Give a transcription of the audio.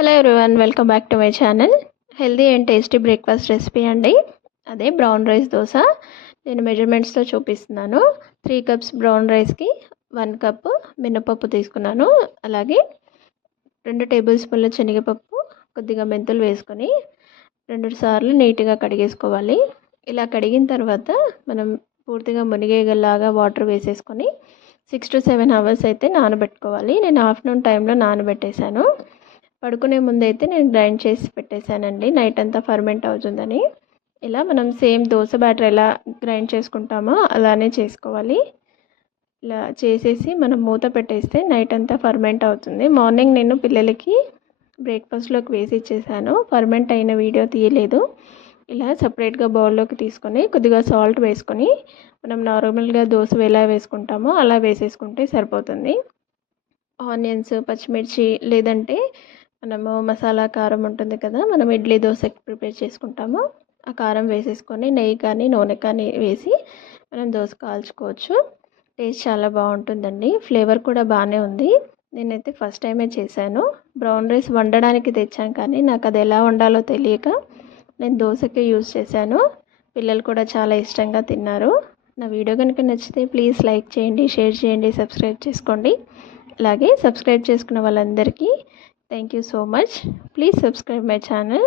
Hello everyone, welcome back to my channel. Healthy and tasty breakfast recipe అండి. అదే brown rice dosa. నేను మెజర్మెంట్స్తో చూపిస్తున్నాను. 3 cups brown రైస్కి 1 cup మినపప్పు తీసుకున్నాను. అలాగే 2 టేబుల్ స్పూన్ల శనగపప్పు, కొద్దిగా మెంతులు వేసుకొని 2 సార్లు నీట్గా కడిగేసుకోవాలి. ఇలా కడిగిన తర్వాత మనం పూర్తిగా మునిగేలాగా వాటర్ వేసేసుకొని 6 to 7 అవర్స్ అయితే నానబెట్టుకోవాలి. నేను ఆఫ్టర్నూన్ టైంలో నానబెట్టేశాను. పడుకునే ముందు అయితే నేను గ్రైండ్ చేసి పెట్టేశానండి, నైట్ అంతా ఫర్మెంట్ అవుతుందని. ఇలా మనం సేమ్ దోశ బ్యాటర్ ఎలా గ్రైండ్ చేసుకుంటామో అలానే చేసుకోవాలి. ఇలా చేసేసి మనం మూత పెట్టేస్తే నైట్ అంతా ఫర్మెంట్ అవుతుంది. మార్నింగ్ నేను పిల్లలకి బ్రేక్ఫాస్ట్లోకి వేసి ఇచ్చేసాను. ఫర్మెంట్ అయిన వీడియో తీయలేదు. ఇలా సపరేట్గా బౌల్లోకి తీసుకొని కొద్దిగా సాల్ట్ వేసుకొని మనం నార్మల్గా దోశ ఎలా వేసుకుంటామో అలా వేసేసుకుంటే సరిపోతుంది. ఆనియన్స్, పచ్చిమిర్చి, లేదంటే మనము మసాలా కారం ఉంటుంది కదా, మనం ఇడ్లీ దోశకి ప్రిపేర్ చేసుకుంటాము, ఆ కారం వేసేసుకొని నెయ్యి కానీ నూనె కానీ వేసి మనం దోశ కాల్చుకోవచ్చు. టేస్ట్ చాలా బాగుంటుందండి. ఫ్లేవర్ కూడా బాగానే ఉంది. నేనైతే ఫస్ట్ టైమే చేశాను. బ్రౌన్ రైస్ వండడానికి తెచ్చాను, కానీ నాకు అది ఎలా వండాలో తెలియక నేను దోశకే యూజ్ చేశాను. పిల్లలు కూడా చాలా ఇష్టంగా తిన్నారు. నా వీడియో కనుక నచ్చితే ప్లీజ్ లైక్ చేయండి, షేర్ చేయండి, సబ్స్క్రైబ్ చేసుకోండి. అలాగే సబ్స్క్రైబ్ చేసుకున్న వాళ్ళందరికీ thank you so much. Please subscribe my channel.